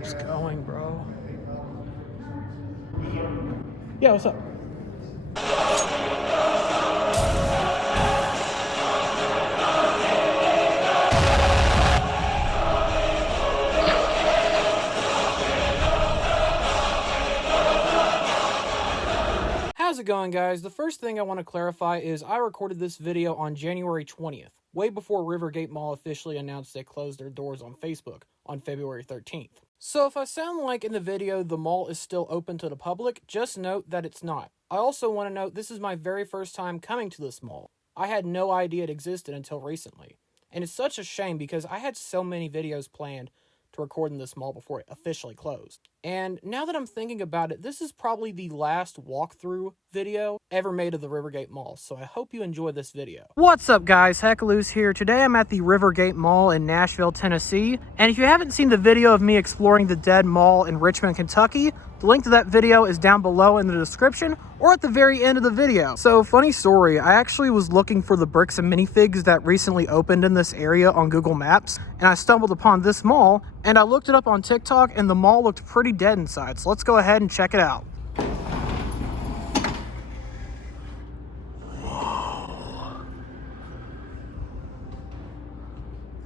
keeps going, bro. Yeah, what's up? How's it going, guys? The first thing I want to clarify is I recorded this video on January 20th, way before Rivergate Mall officially announced they closed their doors on Facebook on February 13th. So if I sound like in the video the mall is still open to the public, just note that it's not. I also want to note this is my very first time coming to this mall. I had no idea it existed until recently. And it's such a shame because I had so many videos planned to record in this mall before it officially closed. And now that I'm thinking about it, this is probably the last walkthrough video ever made of the Rivergate Mall, so I hope you enjoy this video. What's up, guys? Heckaloos here. Today I'm at the Rivergate Mall in Nashville, Tennessee, and if you haven't seen the video of me exploring the Dead Mall in Richmond, Kentucky, the link to that video is down below in the description or at the very end of the video. So, funny story, I actually was looking for the bricks and minifigs that recently opened in this area on Google Maps, and I stumbled upon this mall, and I looked it up on TikTok, and the mall looked pretty dead inside, so let's go ahead and check it out. Whoa.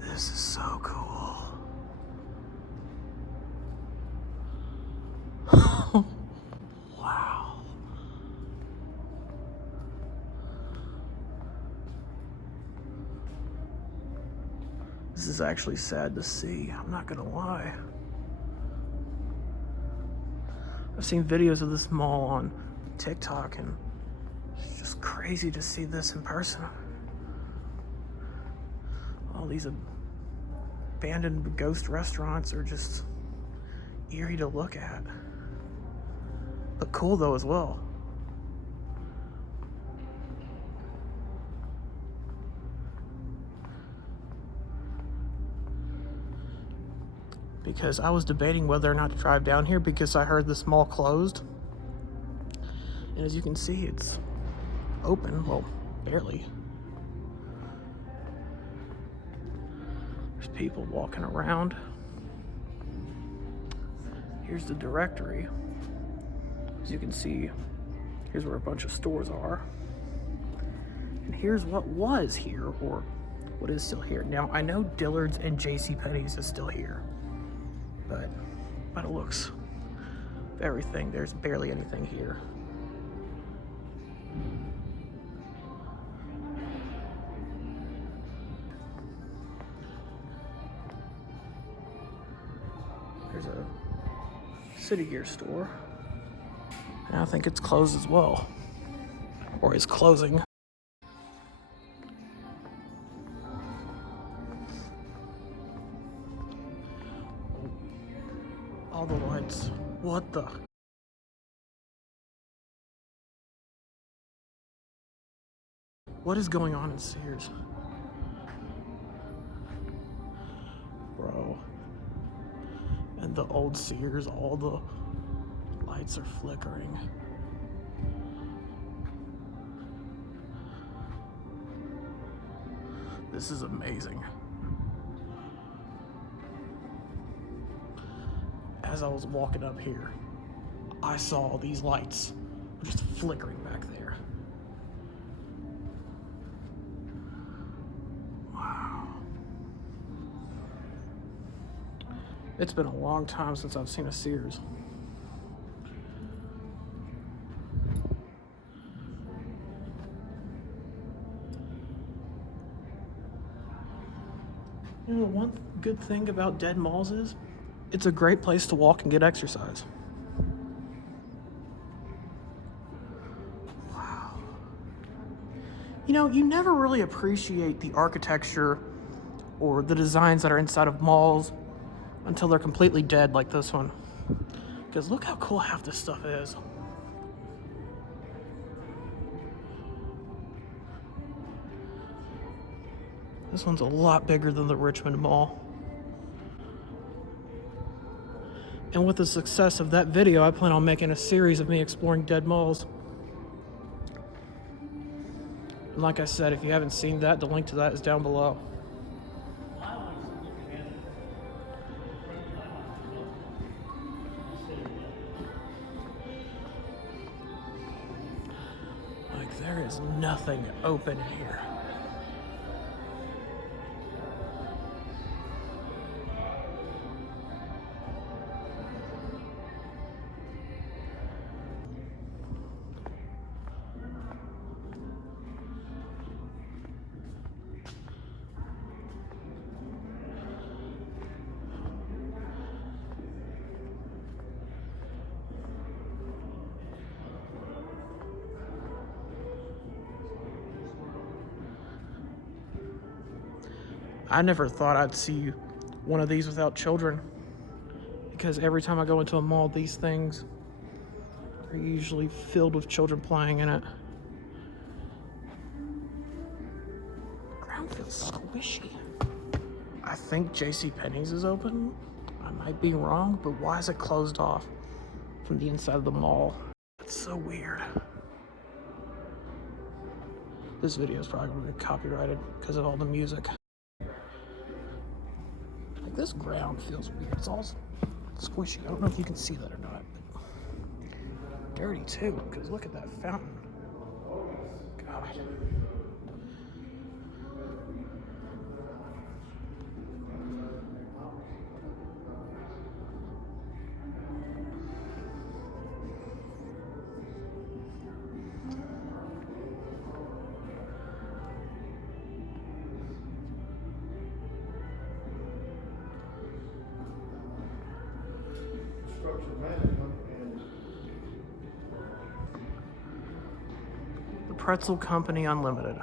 This is so cool. Wow. This is actually sad to see, I'm not gonna lie. I've seen videos of this mall on TikTok and it's just crazy to see this in person. All these abandoned ghost restaurants are just eerie to look at. But cool though as well. Because I was debating whether or not to drive down here because I heard this mall closed. And as you can see, it's open, well, barely. There's people walking around. Here's the directory. As you can see, here's where a bunch of stores are. And here's what was here, or what is still here. Now, I know Dillard's and JCPenney's is still here. But by the looks of everything, there's barely anything here. There's a City Gear store. And I think it's closed as well. Or is closing. All the lights. What the? What is going on in Sears? Bro. And the old Sears, all the lights are flickering. This is amazing. As I was walking up here, I saw these lights just flickering back there. Wow. It's been a long time since I've seen a Sears. You know, one good thing about dead malls is it's a great place to walk and get exercise. Wow. You know, you never really appreciate the architecture or the designs that are inside of malls until they're completely dead like this one. Because look how cool half this stuff is. This one's a lot bigger than the Richmond Mall. And with the success of that video, I plan on making a series of me exploring dead malls. And like I said, if you haven't seen that, the link to that is down below. There is nothing open in here. I never thought I'd see one of these without children, because every time I go into a mall, these things are usually filled with children playing in it. The ground feels squishy. I think JCPenney's is open. I might be wrong, but why is it closed off from the inside of the mall? It's so weird. This video is probably going to be copyrighted because of all the music. Like, this ground feels weird. It's all squishy. I don't know if you can see that or not. But dirty too, because look at that fountain. God. The Pretzel Company Unlimited.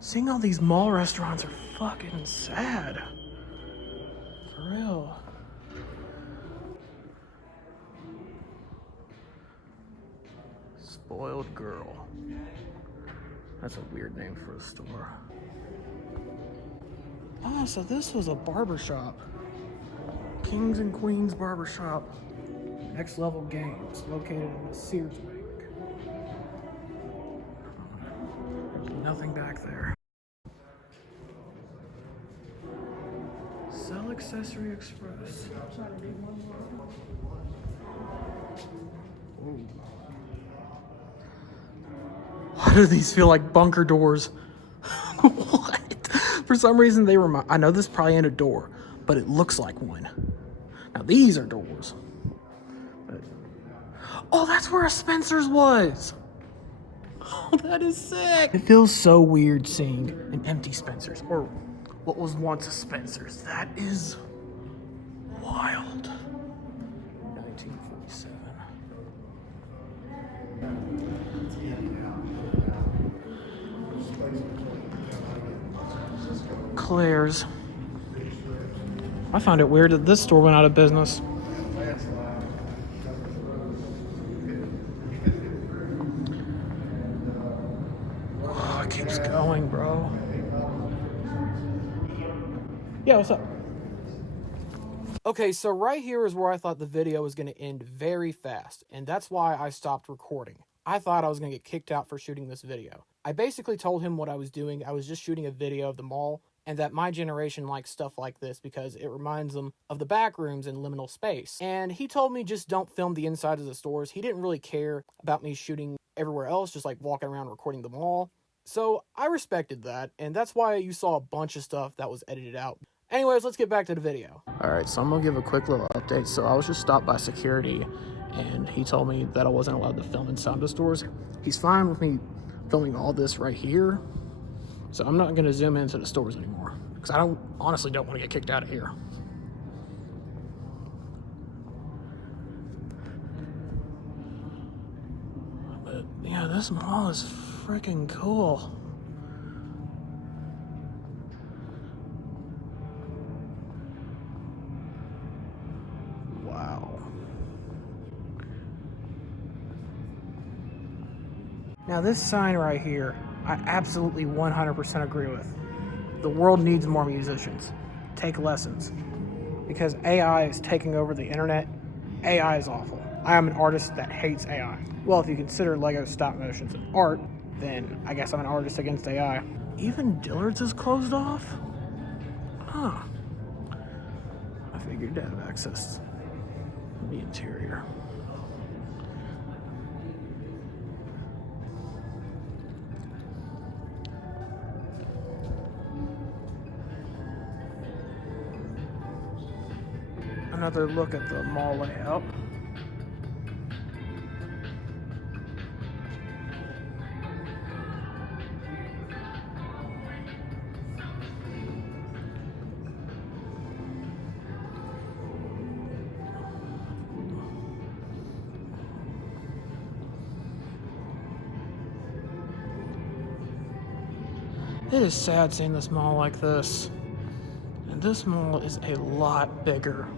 Seeing all these mall restaurants are fucking sad. For real. Spoiled Girl. That's a weird name for a store. Oh, so this was a barbershop. Kings and Queens Barbershop. Next Level Games, located in the Sears Wing. There's nothing back there. Sell Accessory Express. Ooh. Why do these feel like bunker doors? What? For some reason they remind. I know this probably ain't a door, but it looks like one. Now these are doors. But, oh, that's where a Spencer's was. Oh, that is sick. It feels so weird seeing an empty Spencer's, or what was once a Spencer's. That is wild. 1947. Claire's. I found it weird that this store went out of business. Oh, it keeps going, bro. Yeah, what's up? Okay, so right here is where I thought the video was going to end very fast, and that's why I stopped recording. I thought I was going to get kicked out for shooting this video. I basically told him what I was doing. I was just shooting a video of the mall, and that my generation likes stuff like this because it reminds them of the backrooms and liminal space. And he told me just don't film the inside of the stores. He didn't really care about me shooting everywhere else, just like walking around recording the mall. So I respected that, and that's why you saw a bunch of stuff that was edited out. Anyways, let's get back to the video. Alright, so I'm going to give a quick little update. So I was just stopped by security, and he told me that I wasn't allowed to film inside the stores. He's fine with me filming all this right here. So I'm not going to zoom into the stores anymore, because I honestly don't want to get kicked out of here. But yeah, this mall is freaking cool. Wow. Now this sign right here, I absolutely 100% agree with. The world needs more musicians. Take lessons. Because AI is taking over the internet. AI is awful. I am an artist that hates AI. Well, if you consider Lego stop motions an art, then I guess I'm an artist against AI. Even Dillard's is closed off? Huh. I figured to have access to the interior. another look at the mall layout. It is sad seeing this mall like this. And this mall is a lot bigger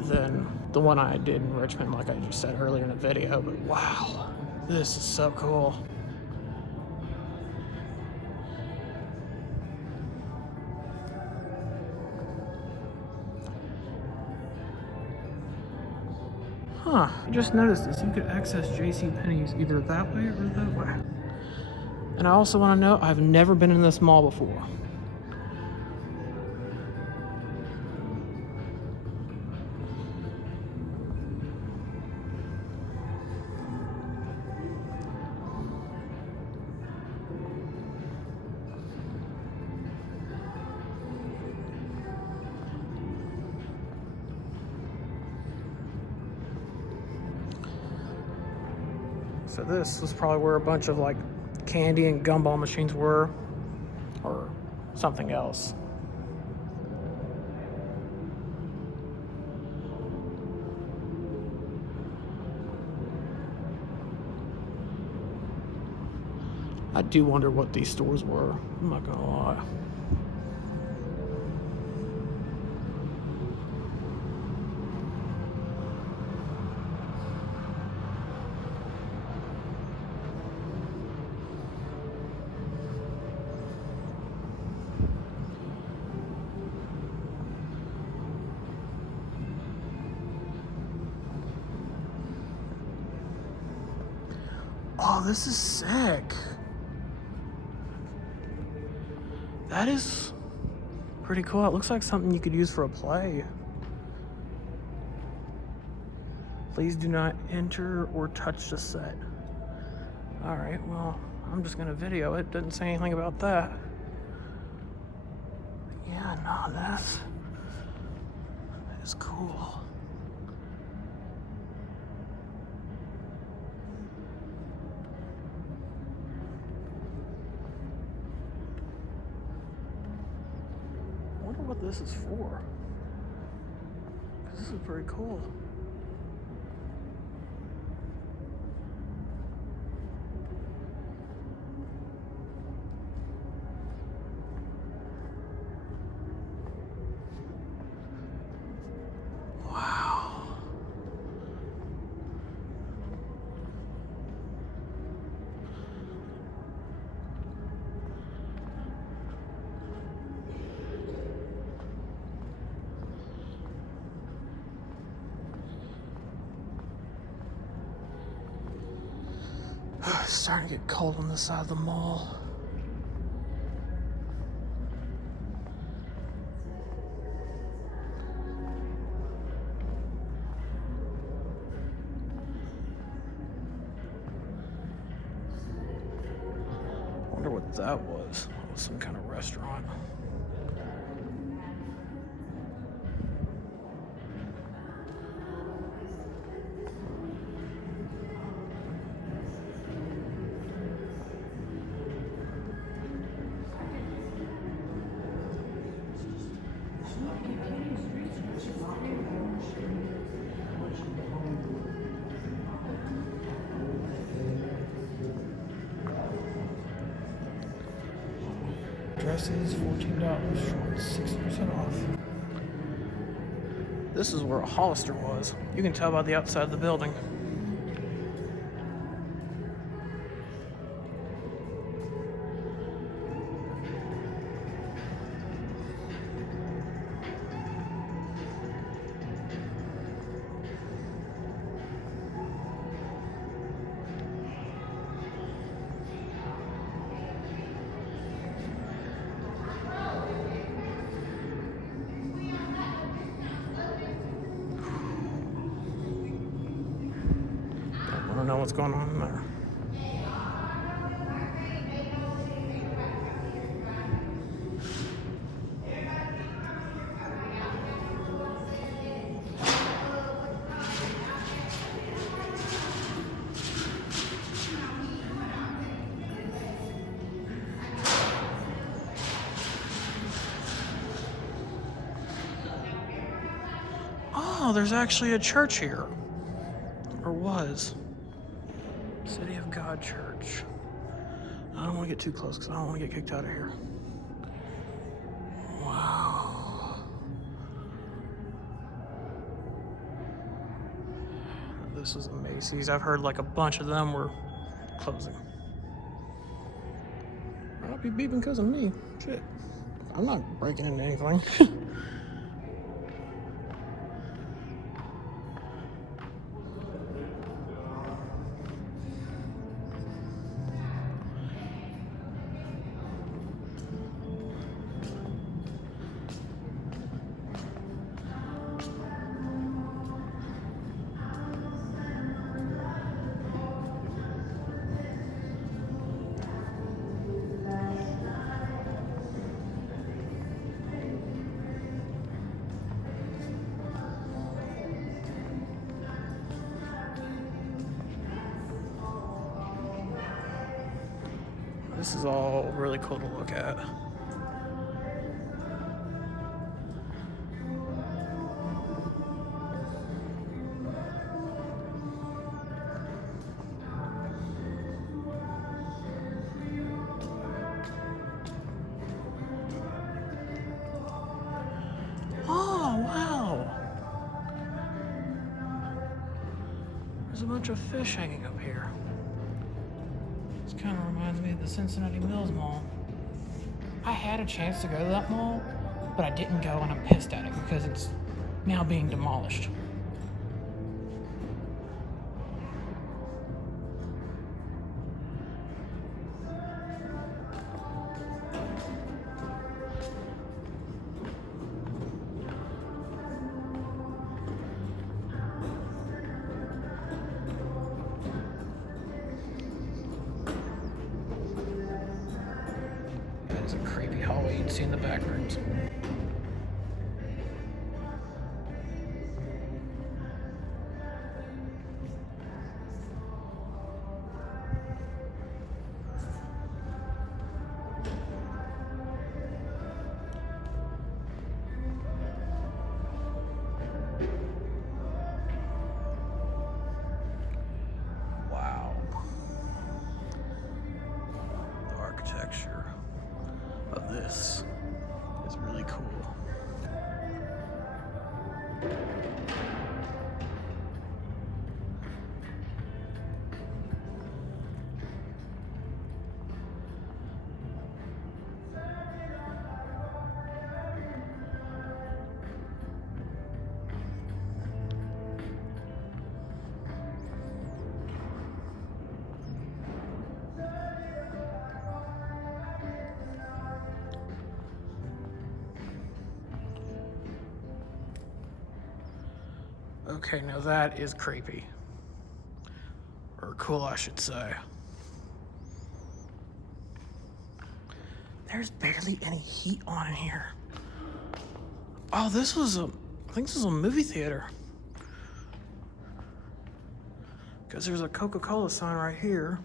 than the one I did in Richmond, like I just said earlier in the video. But wow, this is so cool. Huh, I just noticed this. You could access JCPenney's either that way or that way. And I also want to know, I've never been in this mall before. So this was probably where a bunch of like candy and gumball machines were, or something else. I do wonder what these stores were, I'm not gonna lie. Oh, this is sick. That is pretty cool. It looks like something you could use for a play. Please do not enter or touch the set. All right, well, I'm just gonna video it. Doesn't say anything about that. Yeah, no, that is cool. I wonder what this is for. 'Cause this is pretty cool. It's starting to get cold on this side of the mall. Wonder what that was. Oh, some kind of restaurant. Dresses, $14, shorts, 60% off. This is where a Hollister was. You can tell by the outside of the building. I don't know what's going on in there. Oh, there's actually a church here. Or was. City of God Church. I don't want to get too close because I don't want to get kicked out of here. Wow. This is a Macy's. I've heard like a bunch of them were closing. I'll be beeping because of me. Shit. I'm not breaking into anything. This is all really cool to look at. Oh, wow. There's a bunch of fish hanging up here. This kind of reminds me of the Cincinnati Mills Mall. I had a chance to go to that mall, but I didn't go, and I'm pissed at it because it's now being demolished. That is a creepy hallway you'd see in the backrooms. Wow. The architecture of this is really cool. Okay, now that is creepy. Or cool, I should say. There's barely any heat on in here. Oh, this was I think this was a movie theater. Because there's a Coca-Cola sign right here.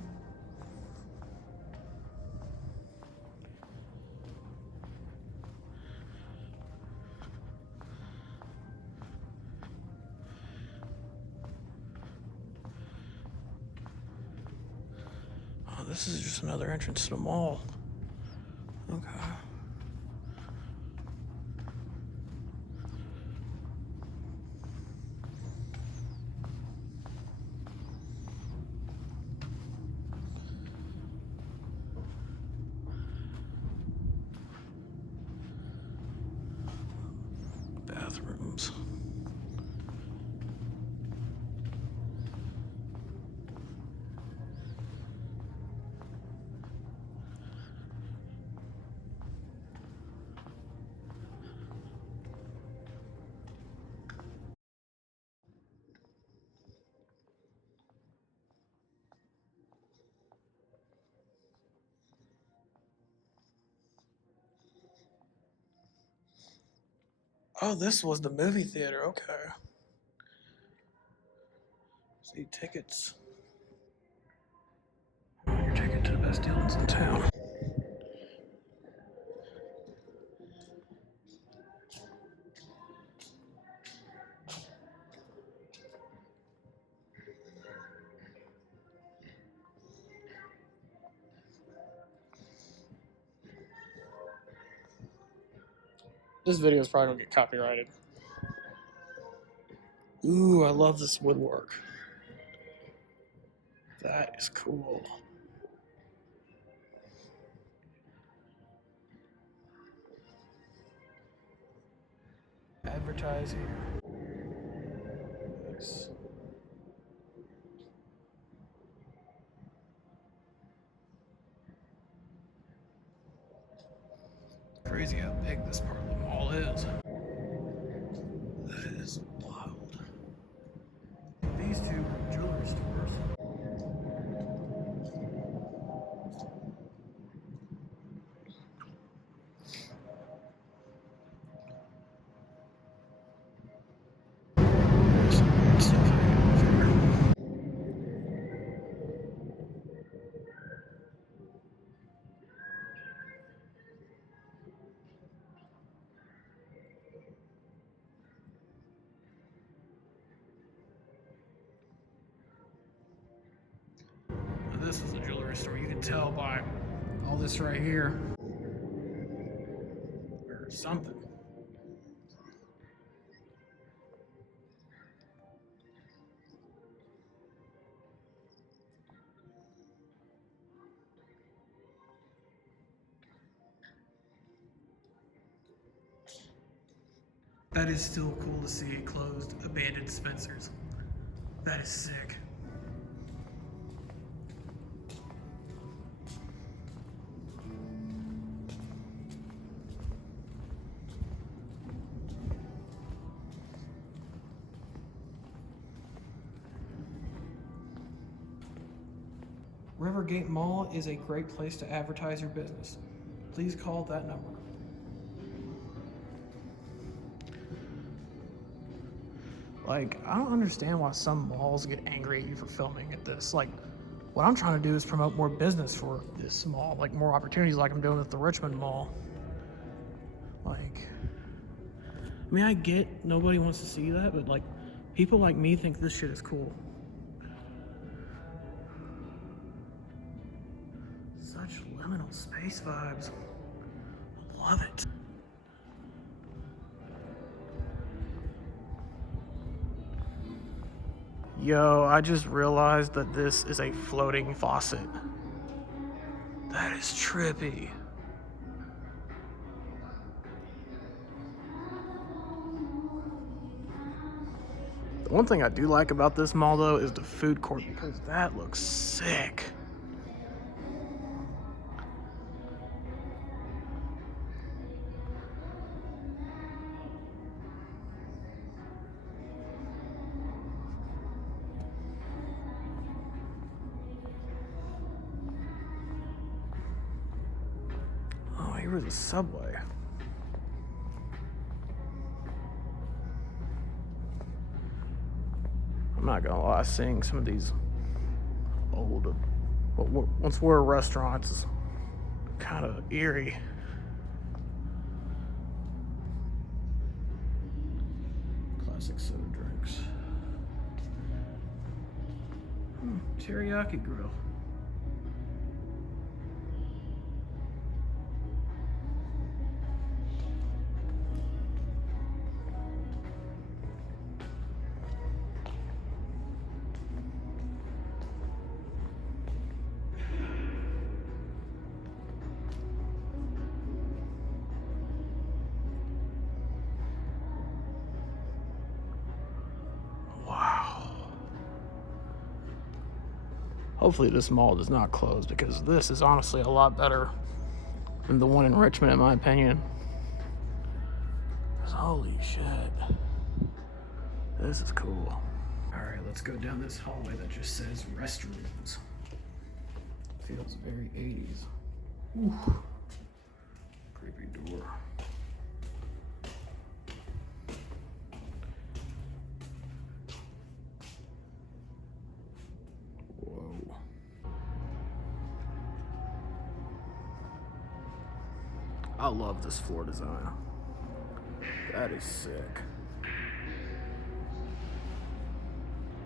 Oh, this is just another entrance to the mall. Okay. Bathrooms. Oh, this was the movie theater. Okay. See, tickets. Your ticket to the best deals in town. This video is probably gonna get copyrighted. Ooh, I love this woodwork. That is cool. Advertise here. Nice. Crazy how big this part of the mall is. That is wild. These two are jewelry stores. There's some weird stuff hanging over here. Now this is a jewelry store. You can tell by all this right here. Or something. That is still cool to see a closed, abandoned Spencer's. That is sick. Rivergate Mall is a great place to advertise your business. Please call that number. Like, I don't understand why some malls get angry at you for filming at this. Like, what I'm trying to do is promote more business for this mall, like more opportunities like I'm doing at the Richmond Mall. Like, I mean, I get nobody wants to see that, but like, people like me think this shit is cool. Such liminal space vibes. I love it. Yo, I just realized that this is a floating faucet. That is trippy. The one thing I do like about this mall though is the food court, because that looks sick. Here's a Subway. I'm not gonna lie, seeing some of these old, what once were restaurants is kind of eerie. Classic soda drinks. Teriyaki grill. Hopefully this mall does not close, because this is honestly a lot better than the one in Richmond, in my opinion. Holy shit. This is cool. All right, let's go down this hallway that just says restrooms. Feels very 80s. Ooh. Creepy door. I love this floor design. That is sick.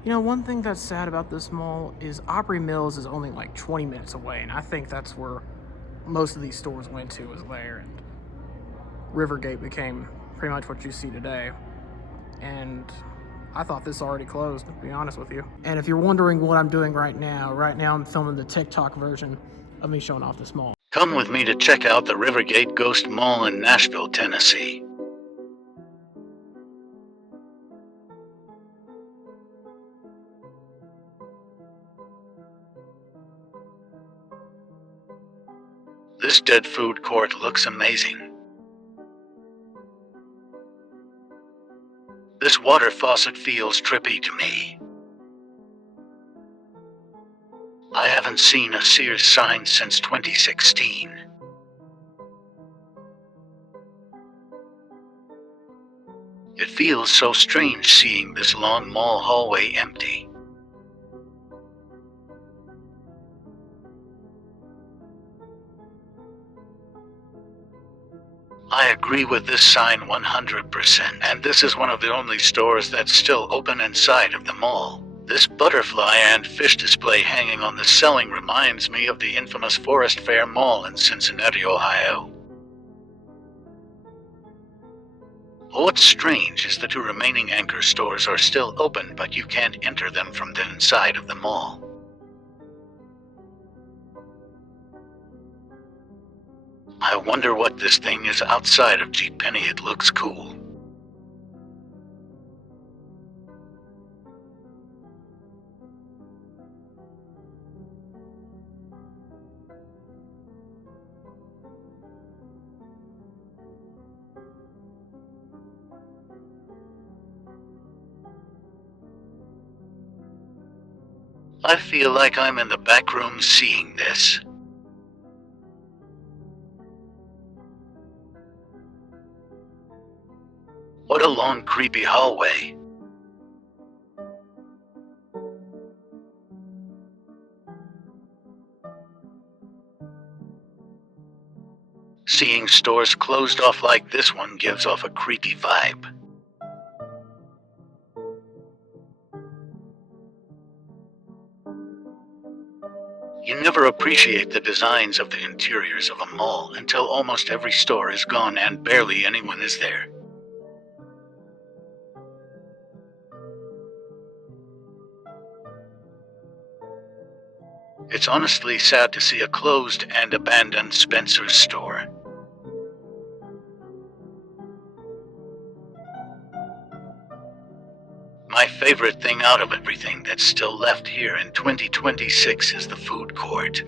You know, one thing that's sad about this mall is Opry Mills is only like 20 minutes away, and I think that's where most of these stores went to, was there. And Rivergate became pretty much what you see today. And I thought this already closed, to be honest with you. And if you're wondering what I'm doing right now I'm filming the TikTok version of me showing off this mall. Come with me to check out the Rivergate Ghost Mall in Nashville, Tennessee. This dead food court looks amazing. This water faucet feels trippy to me. I haven't seen a Sears sign since 2016. It feels so strange seeing this long mall hallway empty. I agree with this sign 100%, and this is one of the only stores that's still open inside of the mall. This butterfly and fish display hanging on the ceiling reminds me of the infamous Forest Fair Mall in Cincinnati, Ohio. What's strange is the two remaining anchor stores are still open, but you can't enter them from the inside of the mall. I wonder what this thing is outside of JCPenney. It looks cool. I feel like I'm in the back room seeing this. What a long, creepy hallway. Seeing stores closed off like this one gives off a creepy vibe. You never appreciate the designs of the interiors of a mall until almost every store is gone and barely anyone is there. It's honestly sad to see a closed and abandoned Spencer's store. My favorite thing out of everything that's still left here in 2026 is the food court.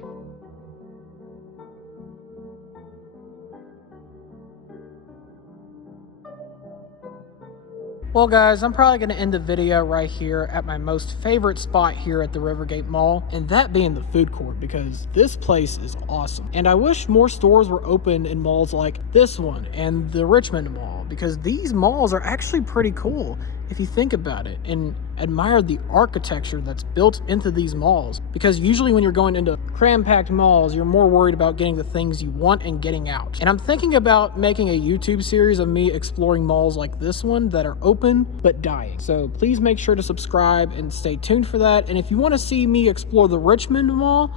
Well guys, I'm probably going to end the video right here at my most favorite spot here at the Rivergate Mall, and that being the food court, because this place is awesome. And I wish more stores were open in malls like this one and the Richmond Mall, because these malls are actually pretty cool if you think about it, and admire the architecture that's built into these malls. Because usually when you're going into cram-packed malls, you're more worried about getting the things you want and getting out. And I'm thinking about making a YouTube series of me exploring malls like this one that are open but dying. So please make sure to subscribe and stay tuned for that. And if you want to see me explore the Richmond Mall,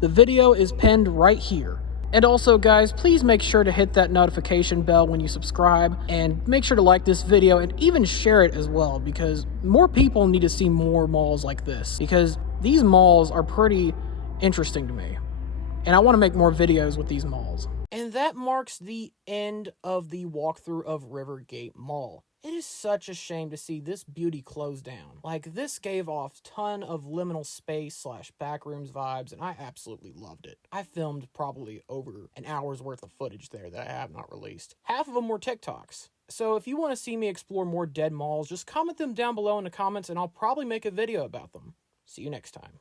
the video is pinned right here. And also guys, please make sure to hit that notification bell when you subscribe, and make sure to like this video and even share it as well, because more people need to see more malls like this, because these malls are pretty interesting to me and I want to make more videos with these malls. And that marks the end of the walkthrough of Rivergate Mall. It is such a shame to see this beauty close down. Like, this gave off ton of liminal space / backrooms vibes, and I absolutely loved it. I filmed probably over an hour's worth of footage there that I have not released. Half of them were TikToks. So if you want to see me explore more dead malls, just comment them down below in the comments and I'll probably make a video about them. See you next time.